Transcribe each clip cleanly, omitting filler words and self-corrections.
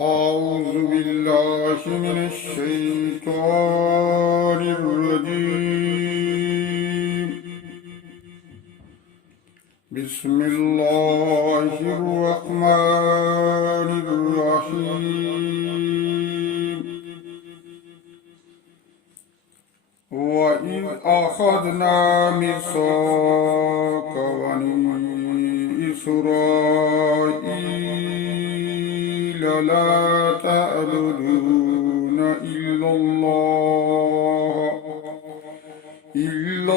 أعوذ بالله من الشيطان الرجيم. بسم الله الرحمن الرحيم. وإذ أخذنا ميثاق بني إسرائيل لا تعبدون إلا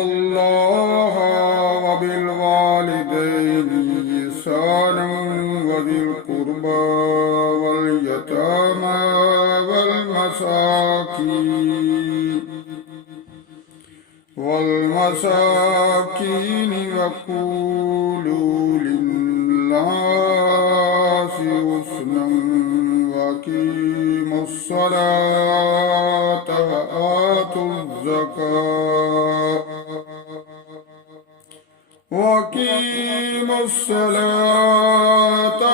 الله وبالوالدين إحسانا وذي القربى واليتامى والمساكين وقولوا للناس حسنا وأقيموا الصلاة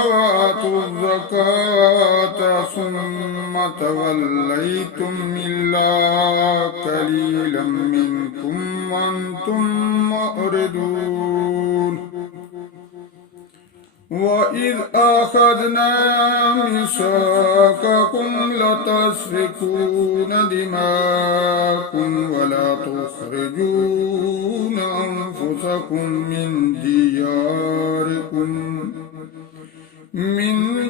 وآتوا الزكاة ثم توليتم إلا قليلا منكم وأنتم معرضون. وإذ أخذنا ميثاقكم لتسفكون دماءكم ولا تخرجون أنفسكم من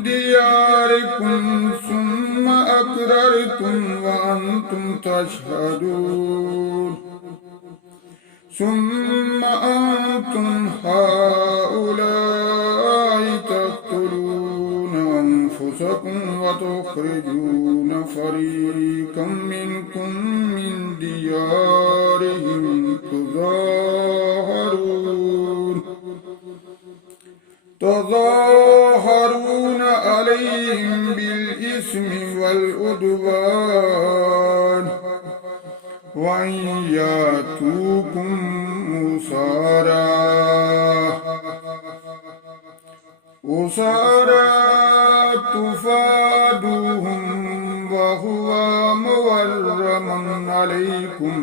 دياركم ثم أقررتم وأنتم تشهدون. ثم أنتم هؤلاء تقتلون أنفسكم وتخرجون فريقا منكم من ديارهم تظاهرون عليهم بالإثم والعدوان وإن يأتوكم أسارى تفادوهم وهو محرم عليكم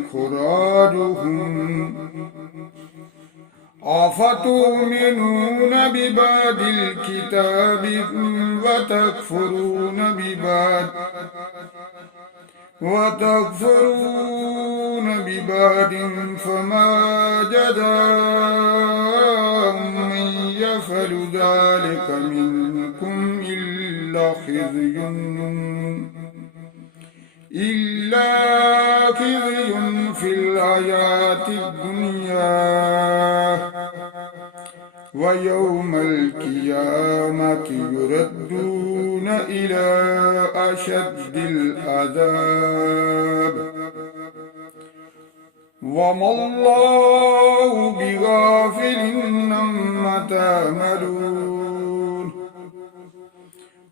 إخراجهم. أفتؤمنون ببعض الكتاب وتكفرون ببعض فما جزاء من يفعل ذلك منكم إلا خزي في الحياة الدنيا ويوم القيامة يردون إلى أشد العذاب وما الله بغافل عما تعملون.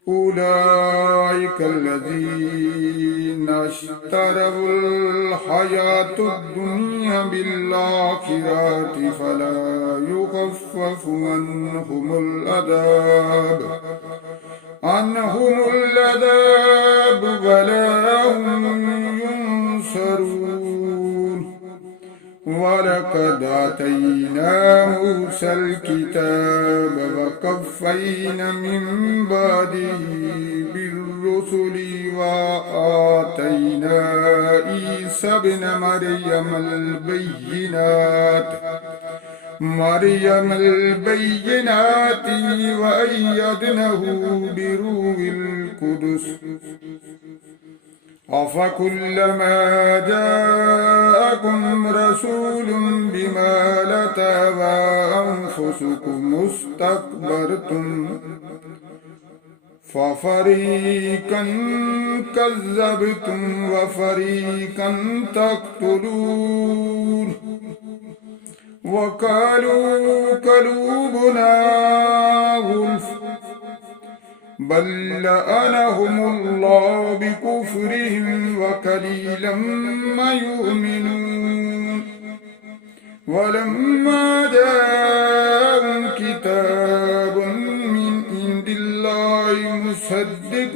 أولئك الذين اشتروا الحياة الدنيا بالآخرة فلا يخفف عنهم العذاب ولا هم ينصرون. ولقد آتينا موسى الكتاب وقفينا من بعده بالرسل وآتينا عيسى ابن مريم البينات وأيدناه بروح القدس. أفكلما جاءكم رسول بما لا تهوى أنفسكم استكبرتم ففريقا كذبتم وفريقا تقتلون. وقالوا قلوبنا غلف بل لعنهم الله بكفرهم وقليلا ما يؤمنون. ولما جاءهم كتاب من عند الله مصدق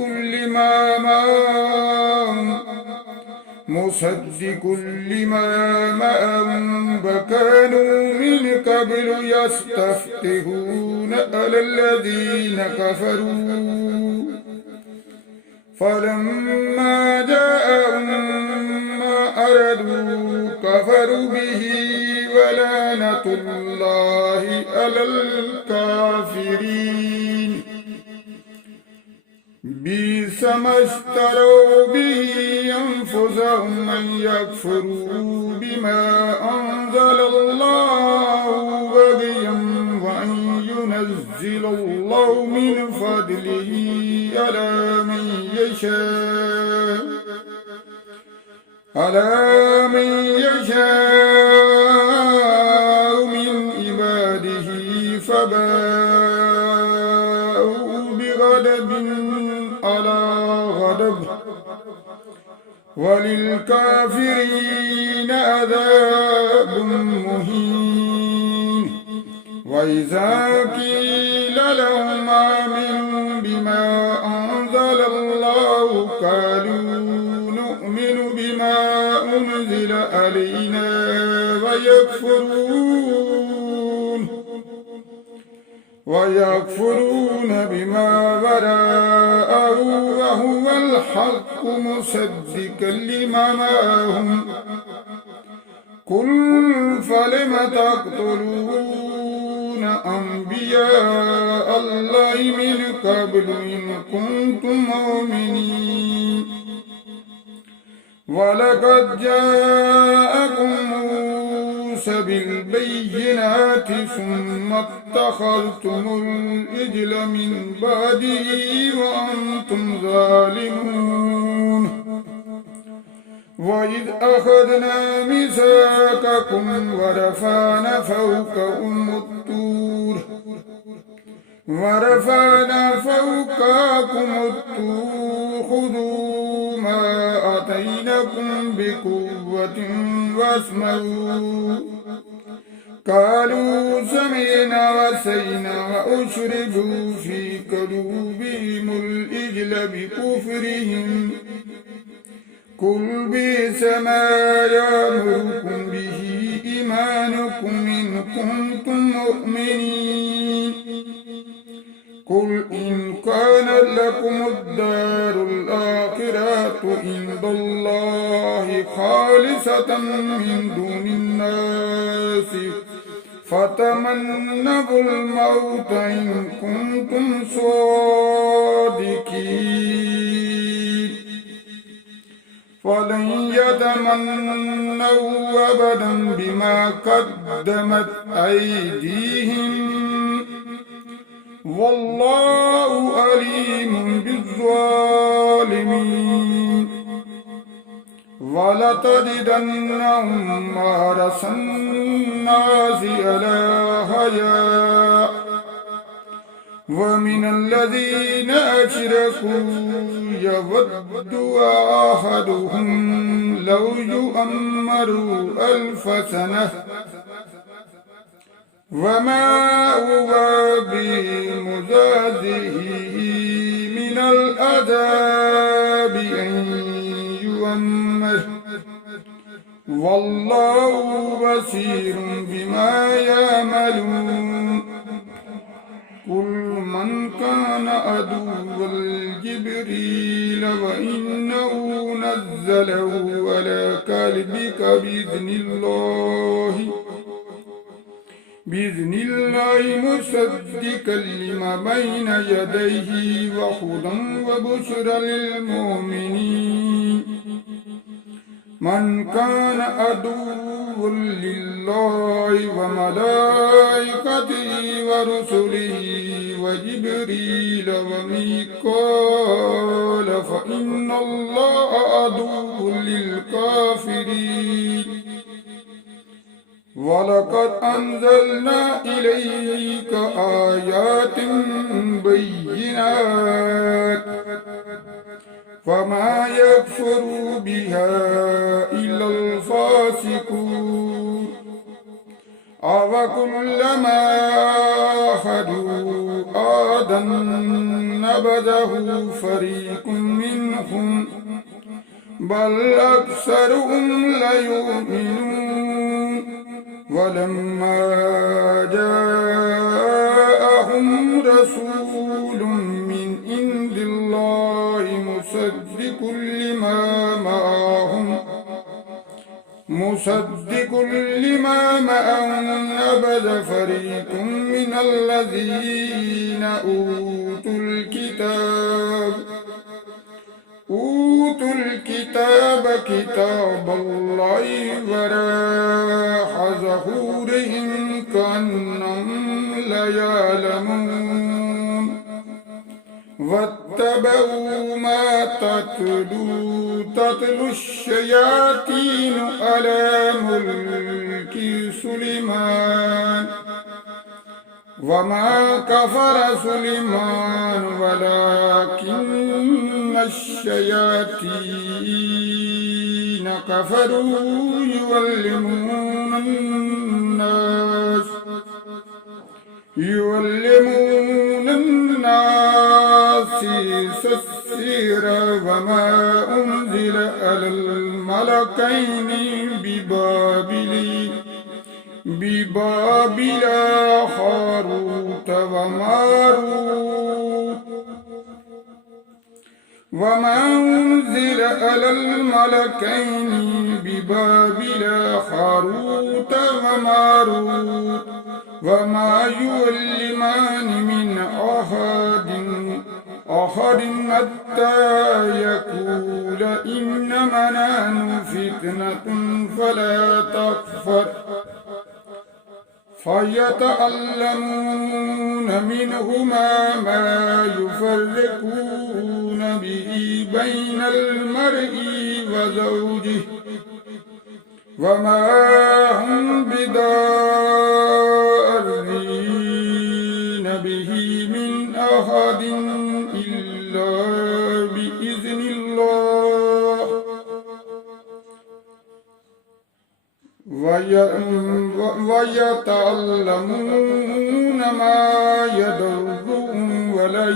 لما معهم وكانوا من قبل يستفتحون على الذين كفروا فلما جاءهم ما أرادوا كفروا به ولعنة الله على الكافرين بئس ما اشتروا به أنفسهم أن يكفروا بما أنزل الله بغيا وأن ينزل الله من فضله على من يشاء من عباده فباءوا بغضب على غضب وللكافرين عذاب مهين وإذا قيل لهم آمنوا بما أنزل الله قالوا نؤمن بما أنزل علينا ويكفرون بما وراءه وهو الحق مصدقا لما معهم قل فلم تقتلون أنبياء الله من قبل إن كنتم مؤمنين ولقد جاءكم موسى بالبينات ثم اتخذتم العجل من بعده وأنتم ظالمون وإذ أخذنا ميثاقكم ورفعنا فوقكم الطور خذوا ما آتيناكم بقوة واسمعوا قالوا سمعنا وعصينا وأشربوا في قلوبهم العجل بكفرهم قل بئس ما يأمركم به إيمانكم إن كنتم مؤمنين قل إن كانت لكم الدار الآخرة عند الله خالصة من دون الناس فتمنوا الموت إن كنتم صادقين فلن يتمنوا أبدا بما قدمت أيديهم والله عليم بالظالمين ولتجدنهم أحرص الناس على حياء ومن الذين أشركوا يود أحدهم لو يؤمر 1000 سنة وما هو بمزاده من العذاب أن يؤمر والله بصير بما يعملون قل من كان عدوا لجبريل وإنه نزله على قلبك بإذن الله مصدقا لما بين يديه وهدى وبشرى للمؤمنين من كان عدوا لله وملائكته ورسله وجبريل وميكال فإن الله عدو للكافرين ولقد أنزلنا إليك آيات بينات فما يكفر بها إلا الفاسقون أوكلما أخذوا آدم نبذه فريق منهم بل أكثرهم لا يؤمنون ولما جاءهم رسول من عند الله مصدق لما معهم نبذ فريق من الذين أوتوا الكتاب كتاب الله وراء ظهورهم كأنهم لا يعلمون واتبعوا ما تتلو الشياطين على ملك سليمان وما كفر سليمان ولكن الشياطين كفروا يعلمون الناس السحر وما أنزل على الملكين ببابل هاروت وماروت وما أنزل على الملكين ببابل هاروت وماروت وما يعلمان من أحد حتى يقول إنما نحن فتنة فلا تكفر فيتعلمون منهما ما يفرقون به بين المرء وزوجه وما هم بضارين به من أحد إلا بإذن الله ويتعلمون ما يضرهم ولا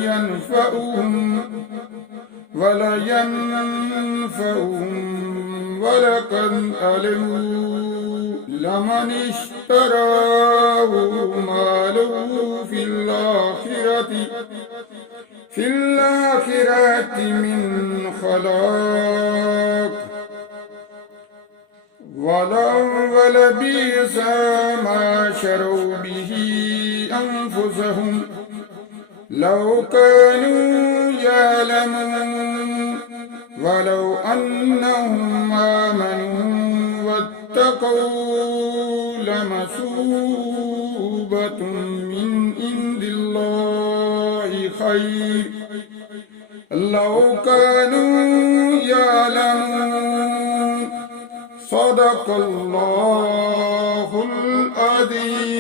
ينفعهم ولقد علموا لمن اشتراه ما له في الآخرة من خلاق ولبئس ما شروا به أنفسهم لو كانوا يعلمون ولو أنهم آمنوا واتقوا لمثوبة من عند الله خير لو كانوا يعلمون صدق الله العظيم.